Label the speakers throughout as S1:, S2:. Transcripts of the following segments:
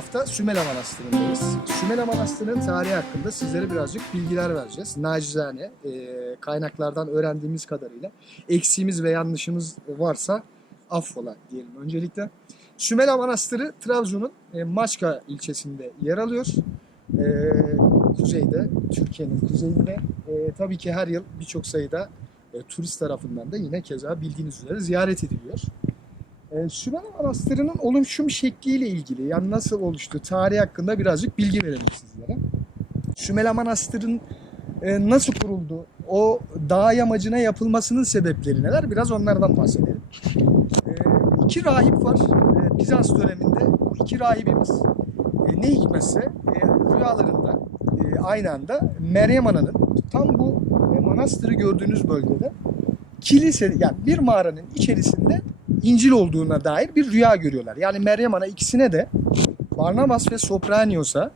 S1: hafta Sümela Manastırı'ndayız. Sümela Manastırı'nın tarihi hakkında sizlere birazcık bilgiler vereceğiz. Nacizane e, kaynaklardan öğrendiğimiz kadarıyla eksiğimiz ve yanlışımız varsa affola diyelim öncelikle. Sümela Manastırı Trabzon'un e, Maçka ilçesinde yer alıyor. E, kuzeyde, Türkiye'nin kuzeyinde. E, tabii ki her yıl birçok sayıda e, turist tarafından da yine keza bildiğiniz üzere ziyaret ediliyor. E, Manastırı'nın oluşum şekliyle ilgili yani nasıl oluştu tarihi hakkında birazcık bilgi verelim sizlere. Sümela Manastırı'nın e, nasıl kuruldu, o dağ yamacına yapılmasının sebepleri neler biraz onlardan bahsedelim. E, iki rahip var e, Bizans döneminde. Bu iki rahibimiz e, ne hikmetse e, rüyalarında e, aynı anda Meryem Ana'nın tam bu e, manastırı gördüğünüz bölgede kilise yani bir mağaranın içerisinde İncil olduğuna dair bir rüya görüyorlar. Yani Meryem Ana ikisine de Barnabas ve Sopranios'a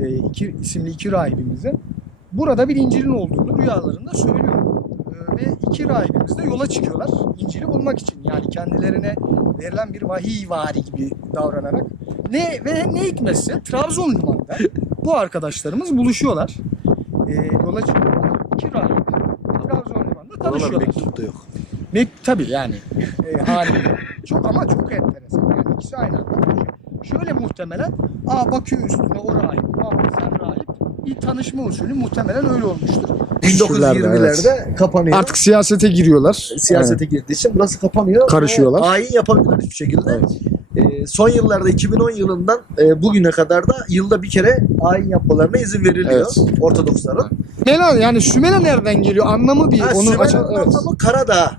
S1: e, iki isimli iki rahibimize burada bir İncil'in olduğunu rüyalarında söylüyor. E, ve iki rahibimiz de yola çıkıyorlar İncil'i bulmak için. Yani kendilerine verilen bir vahiy vari gibi davranarak. Ne ve ne hikmetse Trabzon limanında bu arkadaşlarımız buluşuyorlar. E, yola çıkıyorlar. İki rahip Trabzon limanında tanışıyorlar.
S2: mektup da yok.
S1: Mek tabii yani e, haliyle. Çok ama çok enteresan. Yani ikisi aynı anda. konuşuyor. Şöyle muhtemelen A bakıyor üstüne o rahip, A sen rahip. Bir tanışma usulü muhtemelen öyle olmuştur.
S2: 1920'lerde kapanıyor.
S1: Artık siyasete giriyorlar.
S2: siyasete girdiği için burası kapanıyor.
S1: Karışıyorlar.
S2: Ayin yapamıyorlar hiçbir şekilde.
S1: Evet.
S2: Ee, son yıllarda 2010 yılından e, bugüne kadar da yılda bir kere ayin yapmalarına izin veriliyor Ortodoksların.
S1: Mela yani Sümela nereden geliyor? Anlamı bir
S2: Ha,
S1: onu açalım. Evet.
S2: anlamı Karadağ.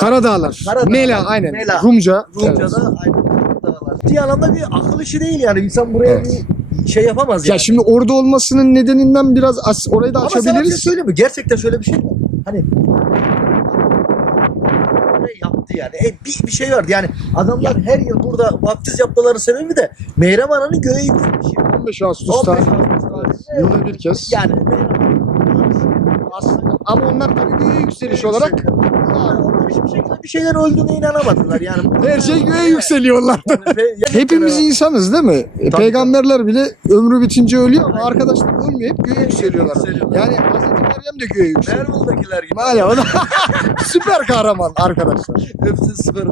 S1: Karadağlar.
S2: Karadağlar.
S1: Mela aynen.
S2: Mela.
S1: Rumca.
S2: Rumca'da
S1: Evet.
S2: Karadağlar. Anlamda bir akıl işi değil yani. İnsan buraya
S1: Evet.
S2: bir şey yapamaz
S1: Ya
S2: yani.
S1: şimdi orada olmasının nedeninden biraz as- orayı da
S2: Ama sana bir şey
S1: açabiliriz.
S2: söyleyeyim mi? Gerçekten şöyle bir şey var. Hani yaptı yani? E, bir, bir şey vardı yani adamlar her yıl burada vaftiz yapmaları sebebi de Meyrem Ana'nın göğe yükselmişi.
S1: 15 Ağustos
S2: 15
S1: tarihi.
S2: Ağustos tarihinde
S1: Yılda bir kez.
S2: yani Meyrem
S1: Aslında ama onlar tabii göğe yükseliş olarak
S2: hiçbir şekilde bir şeyler öldüğüne inanamadılar yani.
S1: her şey göğe yükseliyorlar. Hepimiz insanız değil mi? E,
S2: Tabii,
S1: Peygamberler bile ömrü bitince ölüyor ama arkadaşlar ölmüyor hep göğe yükseliyorlar.
S2: Yükseliyorlar.
S1: Yani Hazreti Meryem de göğe yükseliyor.
S2: Marvel'dakiler gibi.
S1: Hala o da süper kahraman arkadaşlar.
S2: Hepsi süper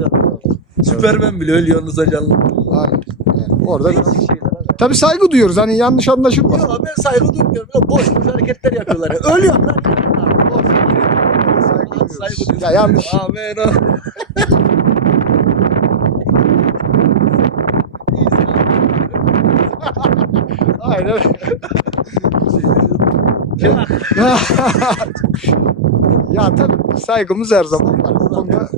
S2: Süpermen bile ölüyor Nusa Canlı.
S1: Aynen. Yani orada
S2: Değişik
S1: biraz...
S2: şeyler abi.
S1: Tabii saygı duyuyoruz hani yanlış anlaşılmasın.
S2: Yok ben saygı duymuyorum. Boş boş hareketler yapıyorlar. ya. Ölüyorum lan. Boş
S1: Saygı duyuyoruz. Ya yanlış.
S2: Amen.
S1: Aynen. ya tabii saygımız her zaman var. Bu konuda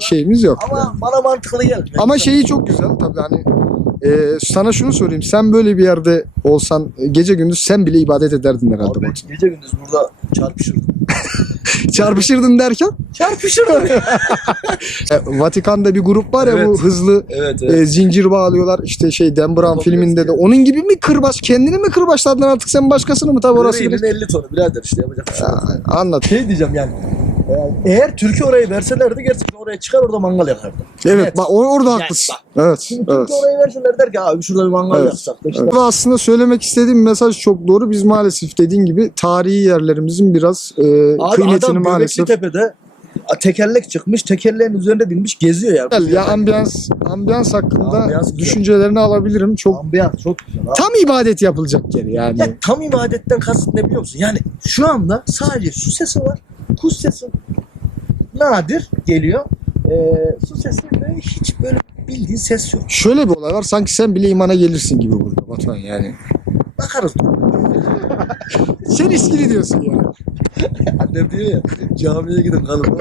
S1: şeyimiz yok.
S2: Ama bana mantıklı gelmiyor.
S1: Ama şeyi çok güzel tabii hani e, sana şunu sorayım. Sen böyle bir yerde olsan gece gündüz sen bile ibadet ederdin herhalde.
S2: Abi gece gündüz burada çarpışırdım.
S1: Çarpışırdın derken
S2: Çarpışırdım.
S1: e, Vatikan'da bir grup var ya
S2: Evet.
S1: bu hızlı
S2: evet
S1: e, zincir bağlıyorlar. İşte şey Dan Brown
S2: Çok
S1: filminde de. Onun gibi mi kırbaç? Kendini mi kırbaçladın artık sen başkasını mı? Tabii orası
S2: Yüreğimin
S1: biraz...
S2: 50 tonu birader işte yapacak bir şey.
S1: Anlat.
S2: Şey diyeceğim yani. Eğer Türkiye orayı verselerdi gerçekten oraya çıkar orada mangal yakardı.
S1: Evet,
S2: Evet.
S1: bak orada
S2: Yani
S1: haklısın.
S2: bak.
S1: Evet.
S2: Şimdi
S1: Evet.
S2: Türkiye orayı verseler der ki abi şurada bir mangal
S1: Evet.
S2: yapsak. da işte.
S1: Evet. Ve aslında söylemek istediğim mesaj çok doğru. Biz maalesef dediğin gibi tarihi yerlerimizin biraz e,
S2: Abi
S1: kıymetini
S2: adam
S1: maalesef
S2: Tepe'de tekerlek çıkmış, tekerleğin üzerinde binmiş geziyor ya.
S1: Güzel ya ambiyans ambiyans hakkında
S2: Ambiyans güzel.
S1: düşüncelerini alabilirim. Çok
S2: Ambiyans çok güzel abi.
S1: tam ibadet yapılacak yer yani.
S2: Ya tam ibadetten kasıt ne biliyor musun? Yani şu anda sadece su sesi var. Kuş sesi nadir geliyor. Ee, su sesi ve hiç böyle bildiğin ses yok.
S1: Şöyle bir olay var. Sanki sen bile imana gelirsin gibi burada Batuhan yani.
S2: Bakarız.
S1: Sen iskili diyorsun yani.
S2: Annem diyor ya camiye gidin kalın.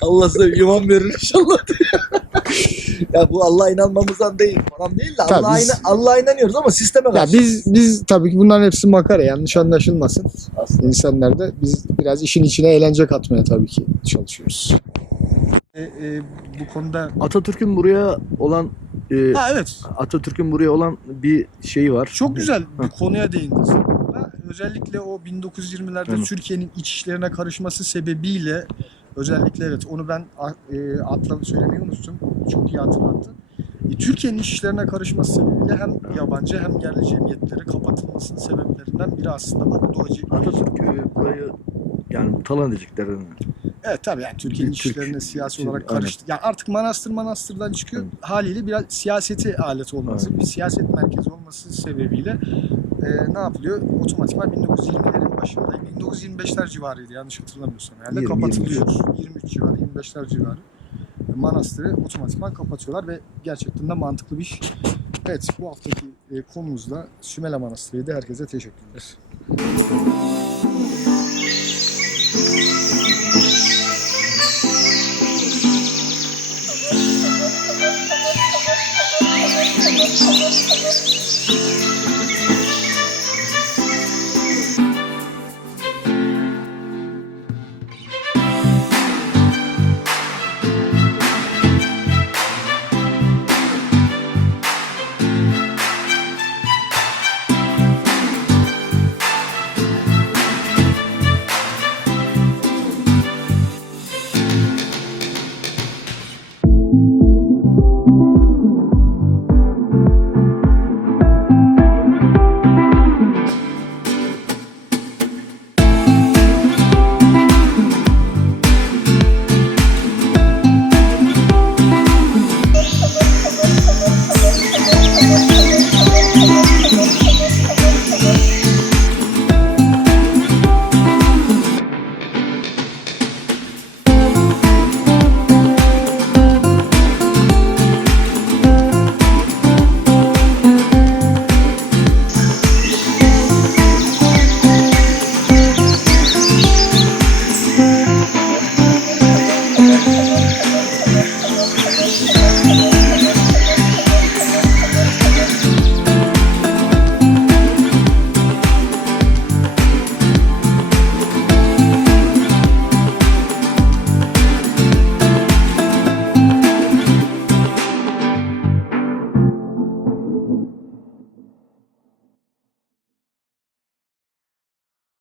S2: Allah size iman verir inşallah diyor. Ya bu Allah'a inanmamızdan değil falan değil de
S1: Tabii
S2: Allah'a
S1: biz-
S2: ina- Allah'a inanıyoruz ama sisteme
S1: Ya
S2: karşı.
S1: biz biz tabii ki bunların hepsi makara yanlış anlaşılmasın.
S2: Aslında.
S1: İnsanlar da biz biraz işin içine eğlence katmaya tabii ki çalışıyoruz.
S2: E,
S1: bu konuda
S3: Atatürk'ün buraya olan e,
S1: Ha evet.
S3: Atatürk'ün buraya olan bir şeyi var.
S1: Çok güzel bir konuya değindiniz. Özellikle o 1920'lerde
S3: Tamam.
S1: Türkiye'nin iç işlerine karışması sebebiyle özellikle evet onu ben e, atla söylemeyi unuttum. Çok iyi hatırlattın. E, Türkiye'nin iç işlerine karışması sebebiyle hem yabancı hem yerli cemiyetleri kapatılmasının sebeplerinden biri aslında bu Doğacı.
S3: Atatürk e, burayı yani talan edeceklerini.
S1: Evet tabii yani Türkiye'nin
S3: Türk-
S1: işlerine siyasi
S3: Türk-
S1: olarak
S3: aynen.
S1: karıştı. Yani artık manastır manastırdan çıkıyor.
S3: Evet.
S1: Haliyle biraz siyaseti alet olması,
S3: Evet.
S1: bir siyaset merkezi olması sebebiyle e, ne yapılıyor? Otomatikman 1920'lerin başında, 1925'ler civarıydı yanlış hatırlamıyorsam. Herhalde
S3: 20,
S1: kapatılıyor. 23 civarı, 25'ler civarı. manastırı otomatikman kapatıyorlar ve gerçekten de mantıklı bir iş. Evet bu haftaki e, konumuzda Sümela Manastırı'ydı. Herkese teşekkürler.